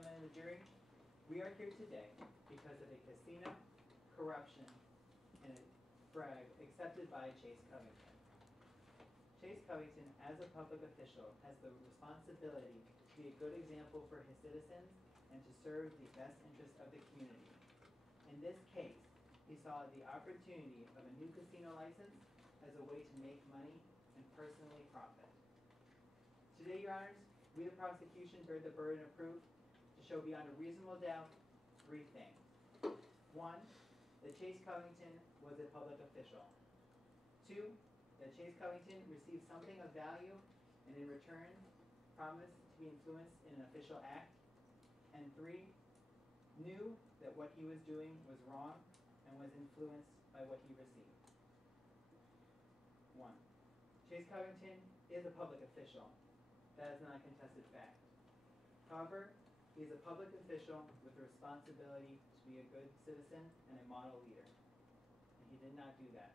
gentlemen of the jury, we are here today because of a casino, corruption, and a brag accepted by Chase Covington. Chase Covington, as a public official, has the responsibility to be a good example for his citizens and to serve the best interests of the community. In this case, he saw the opportunity of a new casino license as a way to make money and personally profit. Today, Your Honors, we the prosecution bear the burden of proof to show beyond a reasonable doubt three things. One, that Chase Covington was a public official. Two, that Chase Covington received something of value and in return promised to be influenced in an official act. And three, knew that what he was doing was wrong and was influenced by what he received. 1. Chase Covington is a public official. That is not a contested fact. However, he is a public official with the responsibility to be a good citizen and a model leader. And he did not do that.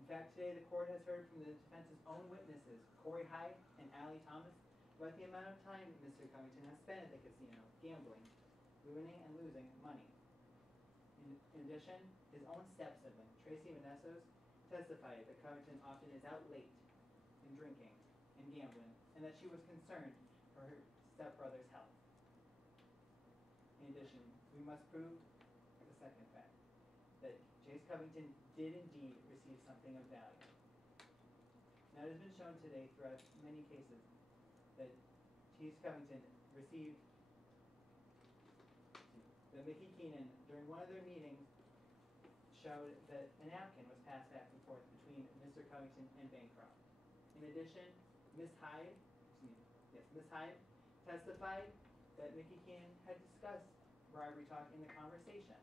In fact, today the court has heard from the defense's own witnesses, Corey Hyde and Allie Thomas, about the amount of time Mr. Covington has spent at the casino, gambling, winning and losing money. In addition, his own step-sibling, Tracy Manessos, testified that Covington often is out late in drinking and gambling, and that she was concerned for her stepbrother's health. In addition, we must prove the second fact, that Chase Covington did indeed receive something of value. Now, it has been shown today throughout many cases that Chase Covington received, that Mickey Keenan, during one of their meetings, showed that a napkin was passed back and forth between Mr. Covington and Bancroft. In addition, Ms. Hyde testified that Mickey Keenan had discussed bribery talk in the conversation.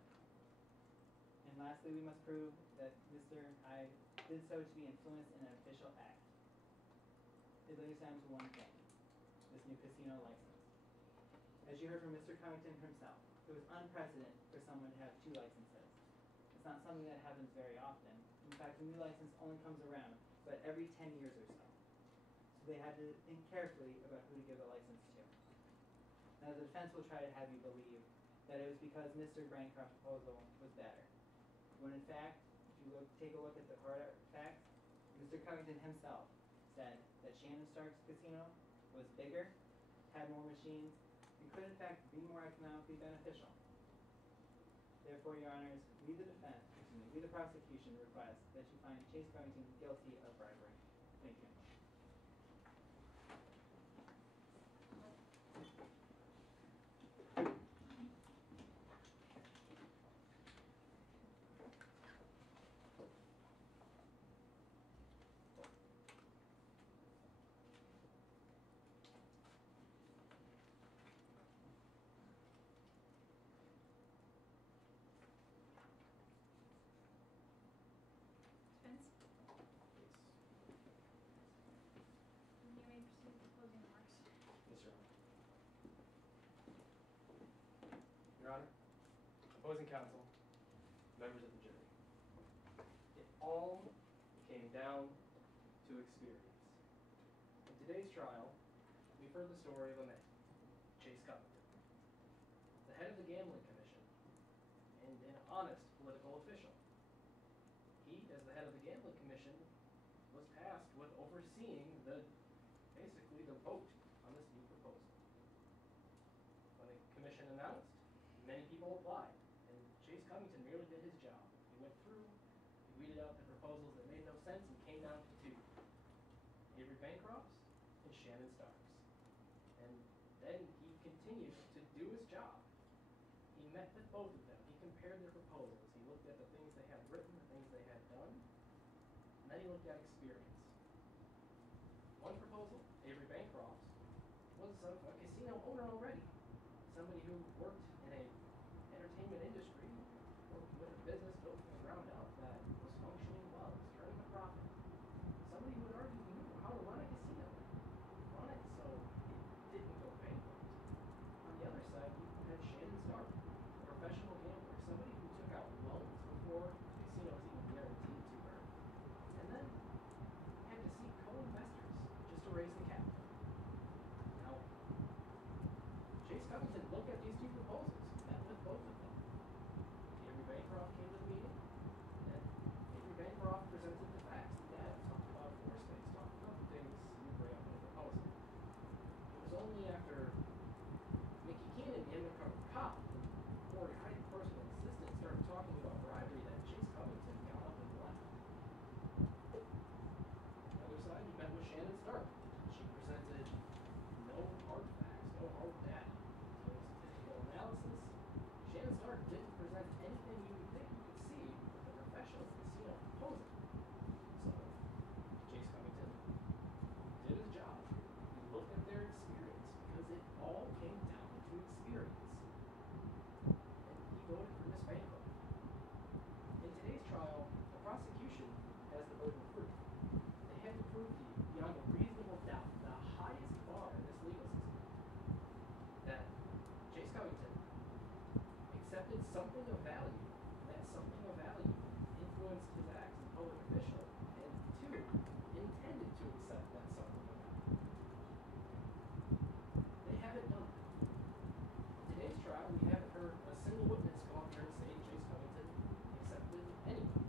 And lastly, we must prove that Mr. Hyde did so to be influenced in an official act. It leads down to one thing, this new casino license. As you heard from Mr. Covington himself, it was unprecedented for someone to have two licenses. It's not something that happens very often. In fact, a new license only comes around about every 10 years or so. So they had to think carefully about who to give the license to. Now, the defense will try to have you believe that it was because Mr. Bancroft's proposal was better. When in fact, if you take a look at the hard facts, Mr. Covington himself said that Shannon Stark's casino was bigger, had more machines, and could in fact be more economically beneficial. Therefore, Your Honors, we the prosecution request that you find Chase Covington guilty of bribery. Thank you. Defense? You may proceed with closing remarks. Yes, Your Honor. Your Honor, opposing counsel, members of the jury, it all came down to experience. In today's trial, we've heard the story of a man, Chase Covington, the head of the Gambling Commission and an honest political official. He, as the head of the Gambling Commission, was tasked with overseeing basically the vote on this new proposal. When the commission announced, many people applied, and Chase Covington merely did his job. He went through, he weeded out the proposals that made no sense and came down to two: Avery Bancroft's and Shannon Stark's. And then he continued to do his job. He met with both of them. He compared their proposals. He looked at the things they had written, the things they had done, and then he looked at experience. One proposal, Avery Bancroft's, was of a casino owner already. Somebody who worked in an entertainment industry, worked with a business built from the ground up that was functioning well, was turning a profit. Somebody who would argue he knew how to run a casino, run it so it didn't go bankrupt. On the other side, you had Shannon Stark, a professional gambler, somebody who took out loans before the casino was even guaranteed to her, and then had to seek co-investors just to raise the capital. Now, Chase Covington looked at did something of value, and that something of value influenced his acts as a public official, and two, intended to accept that something of value. They haven't done that. In today's trial, we haven't heard a single witness come up here and say Chase Covington accepted anyone.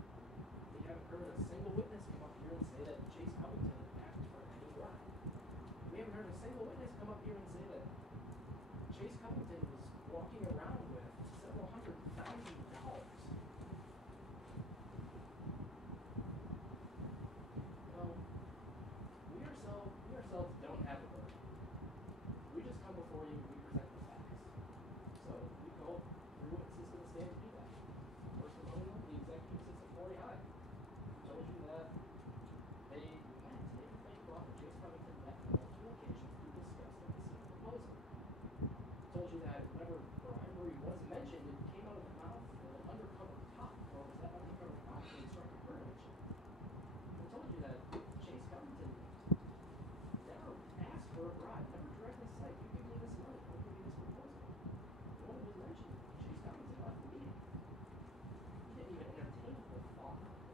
We haven't heard a single witness come up here and say that Chase Covington asked for any bribe. We haven't heard a single witness come up here and say that Chase Covington was walking around with several $100,000. Well, we ourselves don't have a burden. We just come before you and we present the facts. So we called 3 witnesses to the stand to do that. First among them, the executive sits at 40 high. Told you that they went to David Bancroft and Chase Covington met on multiple occasions to discuss the casino proposal. Told you that whenever bribery was mentioned, it came out of the mouth of an undercover cop, or was that undercover cop who instructed her to mention it? I told you that Chase Covington never asked for a bribe, never directly said, you give me this money, I'll give you this proposal. When it was mentioned, Chase Covington left the meeting. He didn't even entertain the thought of it.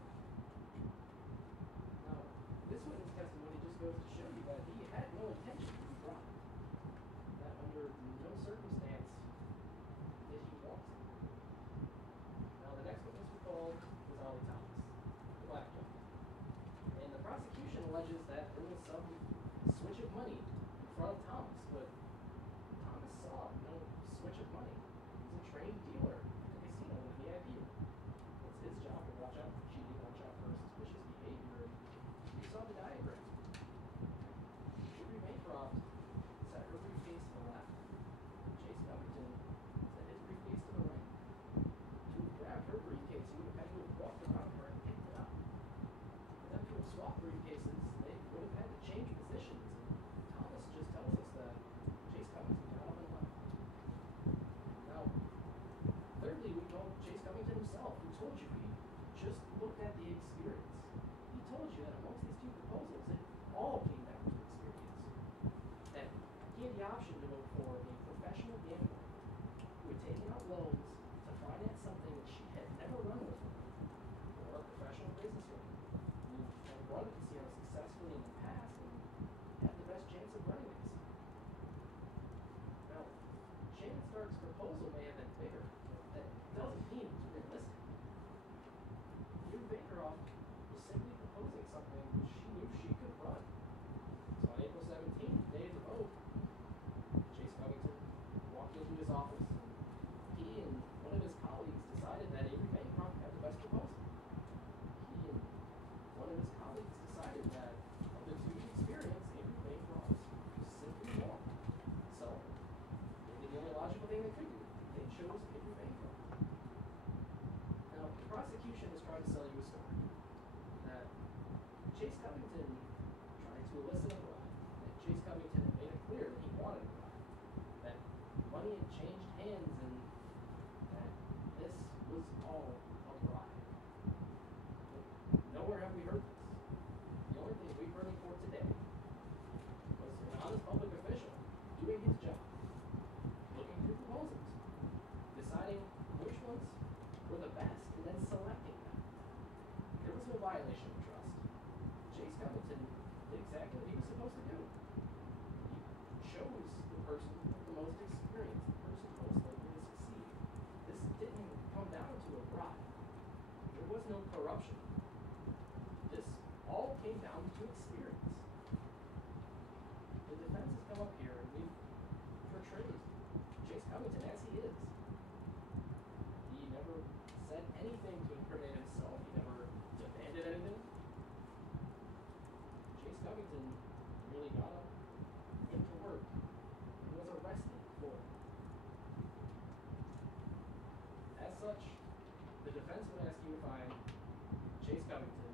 Now, this witness testimony just goes to show you that he had no intention to be bribed. That under no circumstance did he want to. Now, the next witness we called was Ollie Thomas, the black gentleman. And the prosecution alleges that there was some switch of money in front of Thomas, but Thomas saw no switch of money. He's a trained dealer at the casino in the VIP room. It's his job to watch out for cheating, watch out for suspicious behavior, and you saw the diagram. Avery Bancroft set her briefcase to the left. Chase Covington set his briefcase to the right. To have grabbed her briefcase, he would have had to have walked around her and picked it up. For them to have swapped briefcases, they would have had to change positions. And Thomas just tells us that Chase Covington got up and left. Now, thirdly, we called Chase Covington himself, who told you he just looked at the experience. He told you that amongst these 2 proposals, it all came down to experience. That he had the option to vote for a professional gambler who had taken out loans to finance something that she had never run before, or a professional businesswoman who had run a casino successfully in the past and had the best chance of running a casino. Now, Shannon Stark's proposal may have been bigger, but that doesn't mean it was realistic. Avery Bancroft was simply proposing something she knew she could run. So on April 17th, the day of the vote, Chase Covington walked into his office, and he and one of his colleagues decided that Avery Bancroft had the best proposal. He and one of his colleagues decided that of the 2 experience, Avery Bancroft was simply more. So they did the only logical thing they could do. They chose Avery Bancroft. Now, the prosecution is trying to sell you a story that Chase Covington tried to elicit a bribe, that Chase Covington had made it clear that he wanted a bribe, that money had changed hands, and that this was all a bribe. But nowhere have we heard this. The only thing we've heard in court today was an honest public official doing his job, looking through proposals, deciding which ones were the best, and then selecting them. There was no violation of trust. Chase Covington did exactly what he was supposed to do. He chose the person with the most experience, the person most likely to succeed. This didn't come down to a bribe. There was no corruption. This all came down to experience. The defense has come up here and we've portrayed Chase Covington as he is. He never said anything to incriminate himself. He never demanded anything. Chase Covington really got up, went to work, and was arrested for it. As such, the defense would ask you to find Chase Covington